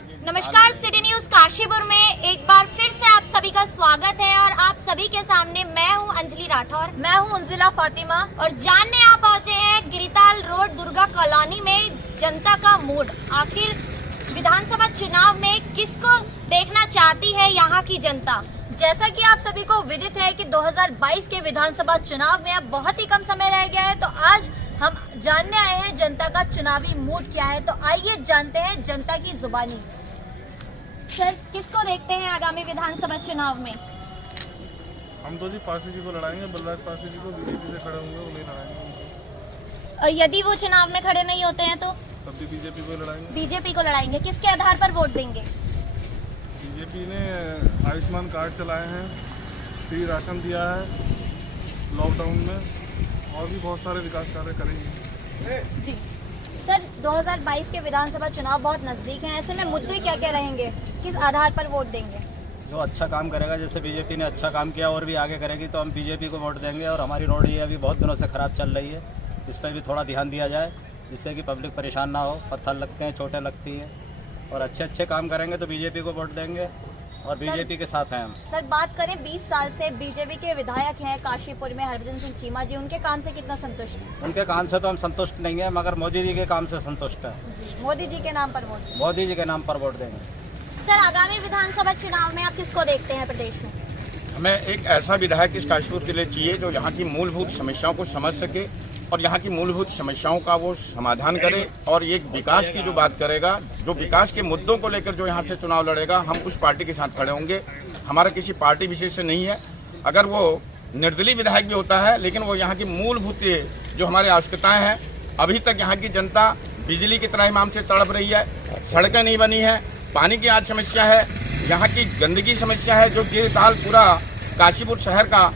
नमस्कार, city news Kashipur में एक बार फिर से आप सभी का स्वागत है और आप सभी के सामने मैं हूं अंजलि राठौर। मैं हूं उंजिला फातिमा और जानने आप पहुंचे हैं गिरिताल रोड दुर्गा कॉलोनी में जनता का मूड। आखिर विधानसभा चुनाव में किसको देखना चाहती है यहाँ की जनता। जैसा कि आप सभी को विदित है कि 2022 के विधानसभा चुनाव में अब बहुत ही कम समय रह गया है, तो आज हम जानने आए हैं जनता का चुनावी मूड क्या है। तो आइए जानते हैं जनता की जुबानी। सर, किसको देखते हैं आगामी विधानसभा चुनाव में? हम तो जी पारसी जी को लड़ाएंगे, बलराज पारसी जी को बीजेपी से खड़े होंगे, वो नहीं लड़ाएंगे। और यदि वो चुनाव में खड़े नहीं होते हैं तो तब भी बीजेपी को लड़ाएंगे। बीजेपी को लड़ाएंगे। किसके आधार पर वोट देंगे? बीजेपी ने आयुष्मान कार्ड चलाए हैं, फ्री राशन दिया है लॉकडाउन में, और भी बहुत सारे विकास कार्य करेंगे। जी सर, 2022 के विधानसभा चुनाव बहुत नजदीक हैं, ऐसे में मुद्दे क्या क्या रहेंगे, किस आधार पर वोट देंगे? जो अच्छा काम करेगा, जैसे बीजेपी ने अच्छा काम किया और भी आगे करेगी तो हम बीजेपी को वोट देंगे। और हमारी रोड ये अभी बहुत दिनों से खराब चल रही है, इस पर भी थोड़ा ध्यान दिया जाए जिससे कि पब्लिक परेशान ना हो। पत्थर लगते हैं, चोटें लगती हैं, और अच्छे काम करेंगे तो बीजेपी को वोट देंगे और बीजेपी के साथ हैं हम। सर, बात करें 20 साल से बीजेपी के विधायक हैं काशीपुर में हरभजन सिंह चीमा जी, उनके काम से कितना संतुष्ट हैं? उनके काम से तो हम संतुष्ट नहीं है, मगर मोदी जी के काम से संतुष्ट है। मोदी जी के नाम पर वोट? मोदी जी के नाम पर वोट देंगे। सर, आगामी विधानसभा चुनाव में आप किसको देखते हैं प्रदेश में? हमें एक ऐसा विधायक इस काशीपुर के लिए चाहिए जो यहाँ की मूलभूत समस्याओं को समझ सके और यहाँ की मूलभूत समस्याओं का वो समाधान करे, और ये विकास की जो बात करेगा, जो विकास के मुद्दों को लेकर जो यहाँ से चुनाव लड़ेगा, हम उस पार्टी के साथ खड़े होंगे। हमारा किसी पार्टी विशेष से नहीं है। अगर वो निर्दलीय विधायक भी होता है, लेकिन वो यहाँ की मूलभूत जो हमारी आवश्यकताएं हैं, अभी तक यहाँ की जनता बिजली की तरह इमाम से तड़प रही है, सड़कें नहीं बनी है, पानी की आज समस्या है, यहाँ की गंदगी समस्या है, जो गिरिताल पूरा काशीपुर शहर का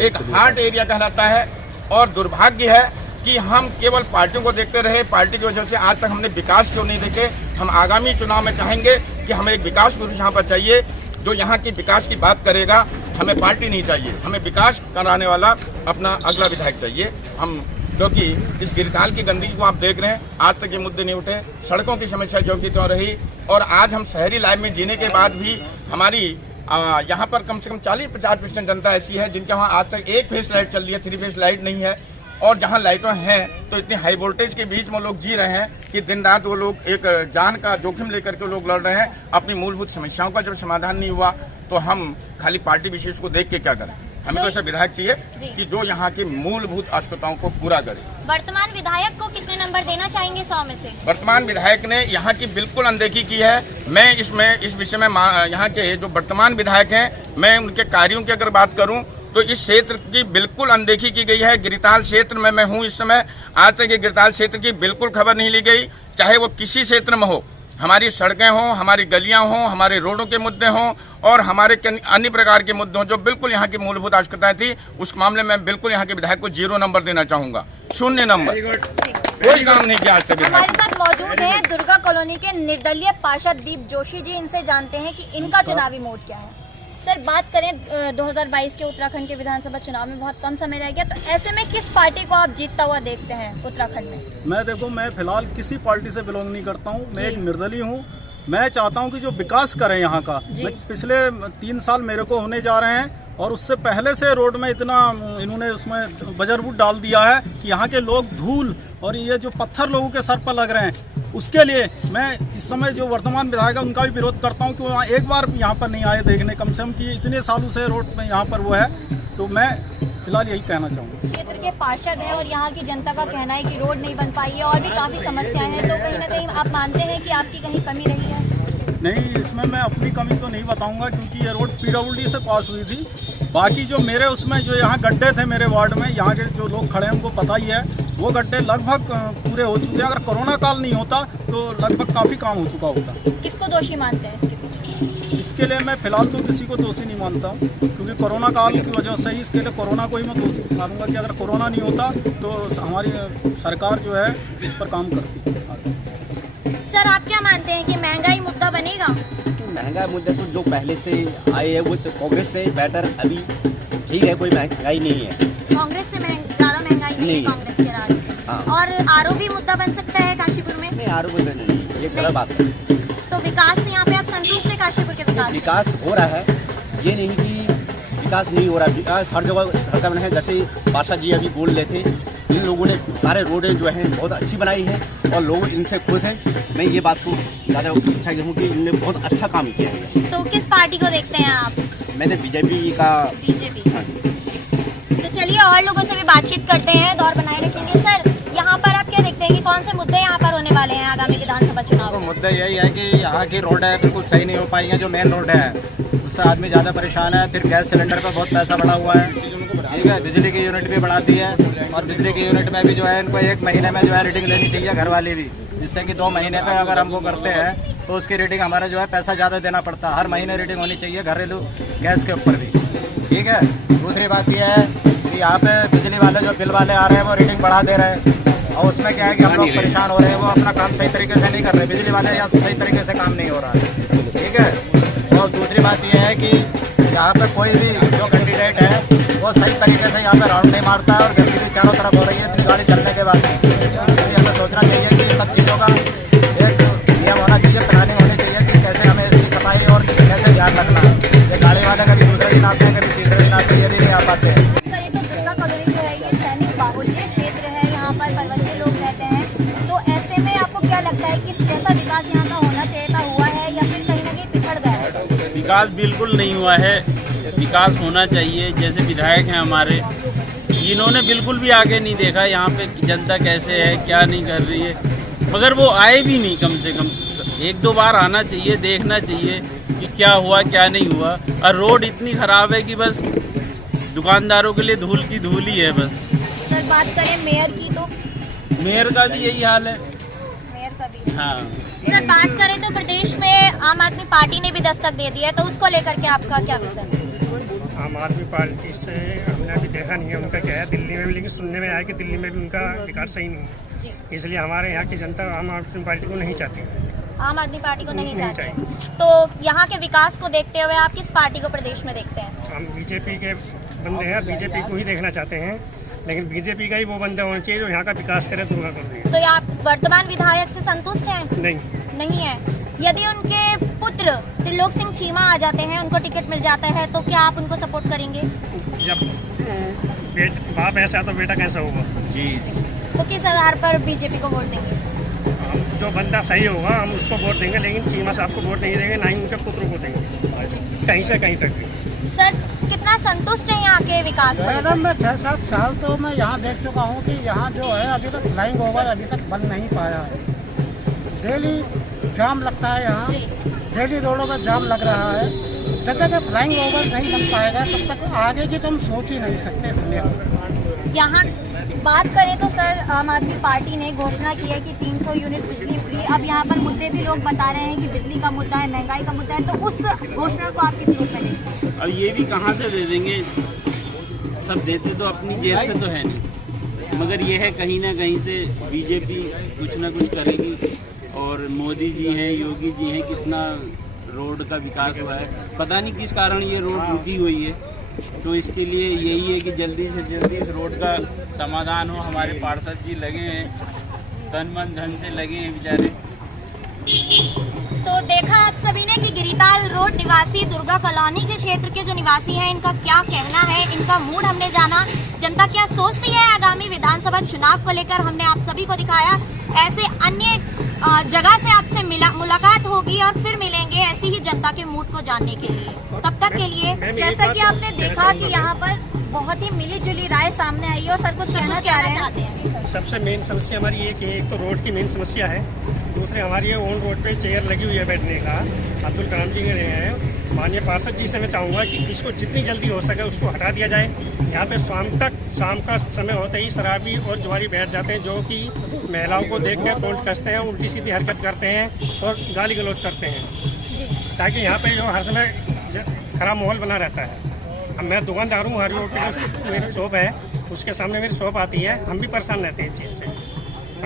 एक हार्ट एरिया कहलाता है। और दुर्भाग्य है कि हम केवल पार्टियों को देखते रहे, पार्टी की वजह से आज तक हमने विकास क्यों नहीं देखे। हम आगामी चुनाव में चाहेंगे कि हमें एक विकास पुरुष यहाँ पर चाहिए जो यहाँ की विकास की बात करेगा। हमें पार्टी नहीं चाहिए, हमें विकास कराने वाला अपना अगला विधायक चाहिए। हम क्योंकि इस गिरिताल की गंदगी को आप देख रहे हैं, आज तक ये मुद्दे नहीं उठे, सड़कों की समस्या जो की त्यों रही, और आज हम शहरी लाइफ में जीने के बाद भी हमारी यहाँ पर कम से कम 40-50% जनता ऐसी है जिनके वहाँ आज तक एक फेस लाइट चल रही है, 3 फेस लाइट नहीं है। और जहाँ लाइटें हैं तो इतनी हाई वोल्टेज के बीच में लोग जी रहे हैं कि दिन रात वो लोग एक जान का जोखिम लेकर के लोग लड़ रहे हैं। अपनी मूलभूत समस्याओं का जब समाधान नहीं हुआ तो हम खाली पार्टी विशेष को देख के क्या करें। हमें तो ऐसा विधायक चाहिए कि जो यहाँ की मूलभूत आवश्यकताओं को पूरा करे। वर्तमान विधायक को कितने नंबर देना चाहेंगे 100 में से? वर्तमान विधायक ने यहाँ की बिल्कुल अनदेखी की है। मैं इस विषय में यहाँ के जो वर्तमान विधायक हैं, मैं उनके कार्यों की अगर बात करूं तो इस क्षेत्र की बिल्कुल अनदेखी की गई है। गिरिताल क्षेत्र में मैं हूं इस समय, आज तक ये गिरिताल क्षेत्र की बिल्कुल खबर नहीं ली गई, चाहे वो किसी क्षेत्र में हो। हमारी सड़कें हों, हमारी गलियां हों, हमारे रोडों के मुद्दे हों और हमारे अन्य प्रकार के मुद्दे हों, जो बिल्कुल यहाँ की मूलभूत आवश्यकताएं थी, उस मामले में बिल्कुल यहाँ के विधायक को 0 नंबर देना चाहूंगा। 0 नंबर, कोई काम नहीं किया आज तक। हमारे साथ मौजूद हैं दुर्गा कॉलोनी के निर्दलीय पार्षद दीप जोशी जी, इनसे जानते हैं कि इनका चुनावी मूड क्या है। सर, बात करें 2022 के उत्तराखंड के विधानसभा चुनाव में बहुत कम समय रह गया, तो ऐसे में किस पार्टी को आप जीतता हुआ देखते हैं उत्तराखंड में? मैं फिलहाल किसी पार्टी से बिलोंग नहीं करता हूँ, मैं एक निर्दलीय हूँ। मैं चाहता हूँ कि जो विकास करें यहाँ का। पिछले 3 साल मेरे को होने जा रहे हैं और उससे पहले से रोड में इतना इन्होंने उसमें बजरबूट डाल दिया है कि यहाँ के लोग धूल और ये जो पत्थर लोगों के सर पर लग रहे हैं, उसके लिए मैं इस समय जो वर्तमान विधायक है उनका भी विरोध करता हूँ कि वो एक बार यहाँ पर नहीं आए देखने, कम से कम कि इतने सालों से रोड में यहाँ पर वो है। तो मैं फिलहाल यही कहना चाहूँगा। क्षेत्र के पार्षद हैं और यहाँ की जनता का कहना है कि रोड नहीं बन पाई है और भी काफी समस्याएं हैं, तो कहीं ना कहीं आप मानते हैं कि आपकी कहीं कमी रही है? नहीं, इसमें मैं अपनी कमी तो नहीं बताऊंगा क्योंकि ये रोड PWD से पास हुई थी। बाकी जो मेरे उसमें जो यहाँ गड्ढे थे मेरे वार्ड में, यहाँ के जो लोग खड़े हैं उनको पता ही है, वो गड्ढे लगभग पूरे हो चुके हैं। अगर कोरोना काल नहीं होता तो लगभग काफ़ी काम हो चुका होता। किसको दोषी मानते हैं इसके पीछे? इसके लिए मैं फिलहाल तो किसी को दोषी नहीं मानता हूँ, क्योंकि कोरोना काल की वजह से ही इसके लिए कोरोना को ही मैं दोषी मानूंगा कि अगर कोरोना नहीं होता तो हमारी सरकार जो है इस पर काम करती है। सर, आप क्या मानते हैं कि महंगाई मुद्दा बनेगा? महंगा मुद्दा तो जो पहले से आए है वो कांग्रेस से बेटर अभी ठीक है, कोई महंगाई नहीं है। कांग्रेस से ज्यादा महंगाई नहीं है कांग्रेस के राज से। और आरओबी मुद्दा बन सकता है काशीपुर में? नहीं, आरओबी नहीं, ये गलत बात है। तो विकास से यहाँ पे आप संतुष्ट है काशीपुर के विकास से? विकास हो रहा है, ये नहीं कि विकास नहीं हो रहा। विकास हर जगह सड़कें बने हैं। जैसे पार्षद जी अभी बोल रहे थे, इन लोगों ने सारे रोडें जो हैं बहुत अच्छी बनाई है और लोग इनसे खुश हैं। मैं ये बात को ज़्यादा अच्छा कहूँ कि इनने बहुत अच्छा काम किया है। तो किस पार्टी को देखते हैं आप? मैंने बीजेपी का। बीजेपी। हाँ। तो चलिए और लोगों से भी बातचीत करते हैं, दौर बनाए रखेंगे। सर, यहाँ पर आप क्या देखते हैं कि कौन से मुद्दे यहाँ पर होने वाले हैं आगामी विधानसभा चुनाव तो में? मुद्दा यही है कि यहाँ की रोड है बिल्कुल सही नहीं हो पाएंगे। जो मेन रोड है उससे आदमी ज़्यादा परेशान है। फिर गैस सिलेंडर पर बहुत पैसा बढ़ा हुआ है, ठीक है। बिजली की यूनिट भी बढ़ा दी है और बिजली की यूनिट में भी जो है इनको 1 महीने में जो है रीडिंग लेनी चाहिए घर वाली भी, जिससे कि 2 महीने पे अगर हम वो करते हैं तो उसकी रीडिंग हमारा जो है पैसा ज़्यादा देना पड़ता है। हर महीने रीडिंग होनी चाहिए घरेलू गैस के ऊपर भी, ठीक है। दूसरी बात यह है कि यहाँ पे बिजली वाले जो बिल वाले आ रहे हैं वो रीडिंग बढ़ा दे रहे हैं और उसमें क्या है कि हम लोग परेशान हो रहे हैं। वो अपना काम सही तरीके से नहीं कर रहे, बिजली वाले या सही तरीके से काम नहीं हो रहा है, ठीक है। और दूसरी बात यह है कि यहाँ पे कोई भी जो कैंडिडेट है वो सही तरीके से यहाँ पे राउंड नहीं मारता है और गंदगी भी चारों तरफ हो रही है इतनी गाड़ी चलने के बाद। हमें सोचना चाहिए कि सब चीज़ों का एक नियम होना चाहिए, प्लानिंग होनी चाहिए कि कैसे हमें इसकी सफाई और कैसे ध्यान रखना है। ये गाड़ी वाले कभी दूसरे दिन आते हैं, कभी तीसरे दिन आते हैं, ये भी नहीं आ पाते हैं। करें तो दुर्गा कॉलोनी जो है ये सैनिक बाहुल्य क्षेत्र है, यहाँ पर पर्वतीय लोग रहते हैं। तो ऐसे में आपको क्या लगता है कि जैसा विकास यहाँ का होना चाहिए था हुआ है या फिर कहीं ना कहीं पिछड़ गया है? विकास बिल्कुल नहीं हुआ है। विकास होना चाहिए। जैसे विधायक हैं हमारे, इन्होंने बिल्कुल भी आगे नहीं देखा यहाँ पे जनता कैसे है क्या नहीं कर रही है, मगर वो आए भी नहीं। कम से कम 1-2 बार आना चाहिए, देखना चाहिए कि क्या हुआ क्या नहीं हुआ। और रोड इतनी ख़राब है कि बस दुकानदारों के लिए धूल की धूल ही है बस। सर बात करें मेयर की तो मेयर का भी यही हाल है। मेयर का भी हाँ, सर, बात करें तो प्रदेश में आम आदमी पार्टी ने भी दस्तक दे दी है, तो उसको लेकर के आपका क्या विजन है? आम आदमी पार्टी से हमने अभी देखा नहीं है उनका क्या है दिल्ली में भी, लेकिन सुनने में आया कि दिल्ली में भी उनका विकास सही नहीं है, इसलिए हमारे यहाँ की जनता आम आदमी पार्टी को नहीं चाहती। आम आदमी पार्टी को नहीं नहीं चाहते। तो यहाँ के विकास को देखते हुए आप किस पार्टी को प्रदेश में देखते हैं? हम बीजेपी के बंदे हैं, बीजेपी को ही देखना चाहते हैं, लेकिन बीजेपी का ही वो बंदे होने चाहिए जो यहाँ का विकास करे दुर्गा कॉलोनी। तो आप वर्तमान विधायक से संतुष्ट हैं? नहीं है। यदि उनके पुत्र त्रिलोक सिंह चीमा आ जाते हैं, उनको टिकट मिल जाता है, तो क्या आप उनको सपोर्ट करेंगे? जब बाप ऐसा तो बेटा कैसा होगा? जी। तो किस आधार पर बीजेपी को वोट देंगे? हम जो बंदा सही होगा हम उसको वोट देंगे, लेकिन चीमा साहब को वोट नहीं देंगे, ना ही उनके पुत्र को देंगे, कहीं से कहीं तक। सर, कितना संतुष्ट है यहाँ के विकास को? मैडम मैं 6-7 साल तो मैं यहाँ देख चुका हूँ कि यहाँ जो है अभी तक फ्लाइंग ओवर अभी तक बन नहीं पाया है। डेली जाम लगता है, यहाँ डेली रोडों पर जाम लग रहा है। जब तक फ्लाइंग ओवर नहीं बन पाएगा तब तक आगे की तो हम सोच ही नहीं सकते दुनिया में। यहाँ बात करें तो सर आम आदमी पार्टी ने घोषणा की है कि 300 यूनिट बिजली फ्री। अब यहाँ पर मुद्दे भी लोग बता रहे हैं कि बिजली का मुद्दा है, महंगाई का मुद्दा है, तो उस घोषणा को आप किस रूप में देखते हैं? अब ये भी कहाँ से दे देंगे, सब देते तो अपनी जेब से तो है नहीं, मगर ये है कहीं ना कहीं से बीजेपी कुछ ना कुछ करेगी। और मोदी जी हैं, योगी जी हैं, कितना रोड का विकास हुआ है, पता नहीं किस कारण ये रोड टूटी हुई है। तो इसके लिए यही है कि जल्दी से जल्दी इस रोड का समाधान हो। हमारे पार्षद जी लगे हैं, तन मन धन से लगे हैं बेचारे। तो देखा आप सभी ने कि गिरिताल रोड निवासी दुर्गा कॉलोनी के क्षेत्र के जो निवासी हैं, इनका क्या कहना है, इनका मूड हमने जाना। जनता क्या सोचती है आगामी विधानसभा चुनाव को लेकर हमने आप सभी को दिखाया। ऐसे अन्य जगह से आपसे मुलाकात होगी और फिर मिलेंगे ऐसी ही जनता के मूड को जानने के लिए। तब तक के लिए जैसा कि आपने देखा कि यहाँ पर बहुत ही मिली जुली राय सामने आई है और सर कुछ कहना चाहते हैं। सबसे मेन समस्या हमारी ये कि एक तो रोड की मेन समस्या है, दूसरे हमारी ये ऑन रोड पे चेयर लगी हुई है बैठने का, अब्दुल कलाम जी के रहे हैं। माननीय पार्षद जी से मैं चाहूँगा कि इसको जितनी जल्दी हो सके उसको हटा दिया जाए। यहाँ पे शाम का समय होते ही शराबी और जुआरी बैठ जाते हैं, जो कि महिलाओं को देख कर टोंट कसते हैं, उल्टी सीधी हरकत करते हैं और गाली गलौज करते हैं, ताकि यहाँ पे जो हर समय खराब माहौल बना रहता है। अब मैं दुकानदार हूँ, हर रोड पर मेरी शॉप है, उसके सामने मेरी शॉप आती है, हम भी परेशान रहते हैं इस चीज़ से।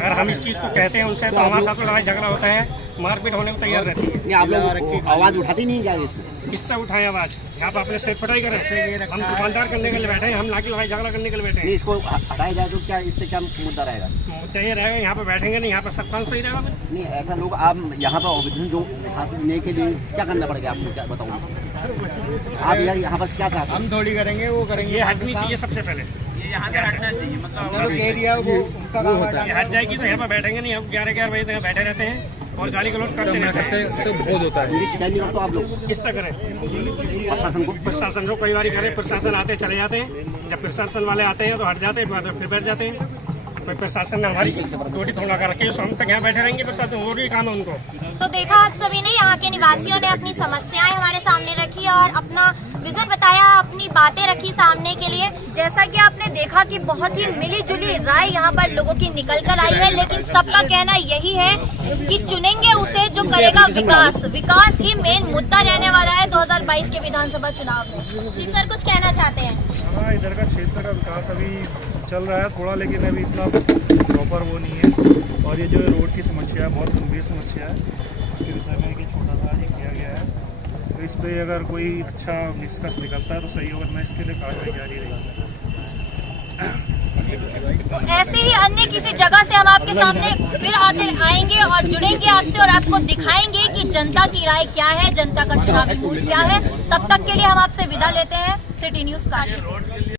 अगर हम इस चीज़ को कहते हैं उनसे तो हमारे साथ लड़ाई झगड़ा होता है, मारपीट होने को तैयार रहती है। नहीं, आप लोग आवाज उठाती नहीं क्या इसमें? किससे उठाएं आवाज? यहाँ पे अपने सिर फटाई करें? हम दुकानदार करने के लिए बैठे हैं, हम ना कि लड़ाई झगड़ा करने के लिए बैठे नहीं, हैं। इसको हटाया जाए तो क्या इससे क्या मुद्दा रहेगा? मुद्दा ये रहेगा, यहाँ पे बैठेंगे नहीं, यहाँ पे सब काम सही रहेगा। नहीं, ऐसा लोग आप यहाँ पर आवेदन जो उठाने के लिए क्या करना पड़ेगा आपको, क्या बताऊँ? आप यहाँ पर क्या चाहते हैं? हम थोड़ी करेंगे, वो करेंगे। ये हटनी चाहिए सबसे पहले, यहाँ पे हटना चाहिए। मतलब एरिया वो होता ये हट जाएगी तो यहाँ पे बैठेंगे नहीं। हम 11 बजे तक बैठे रहते हैं और गाली गलौज करते रहते हैं। तो बहुत होता है। शिकायत नहीं करते आप लोग किससे करें? प्रशासन को? प्रशासन को कई बार करें, प्रशासन आते चले जाते हैं। जब प्रशासन वाले आते हैं तो हट जाते हैं, फिर बैठ जाते हैं। कोई प्रशासन ने हमारी रोटी थोड़ा कर रखी है, शाम तक यहाँ बैठे रहेंगे प्रशासन, वो भी काम है उनको। तो देखा आप सभी ने, यहाँ के निवासियों ने अपनी समस्याएं हमारे सामने रखी और अपना विजन बताया, अपनी बातें रखी सामने के लिए। जैसा कि आपने देखा कि बहुत ही मिली जुली राय यहाँ पर लोगों की निकल कर आई है, लेकिन सबका कहना यही है कि चुनेंगे उसे जो करेगा विकास। विकास ही मेन मुद्दा रहने वाला है 2022 के विधानसभा चुनाव में। जी सर, कुछ कहना चाहते हैं? हाँ, इधर का क्षेत्र का विकास अभी चल रहा है थोड़ा, लेकिन अभी इतना प्रॉपर वो नहीं है। और ये जो रोड की समस्या है बहुत गंभीर समस्या है, इसके विषय में एक छोटा सा ये किया गया है। तो इस पर अगर कोई अच्छा निष्कर्ष निकलता है तो सही होगा, वरना इसके लिए कार्रवाई जारी रहेगी। ऐसे ही अन्य किसी जगह से हम आपके सामने फिर आएंगे और जुड़ेंगे आपसे और आपको दिखाएंगे कि जनता की राय क्या है, जनता का चुनावी मूड क्या है। तब तक के लिए हम आपसे विदा लेते हैं। City news Kashi.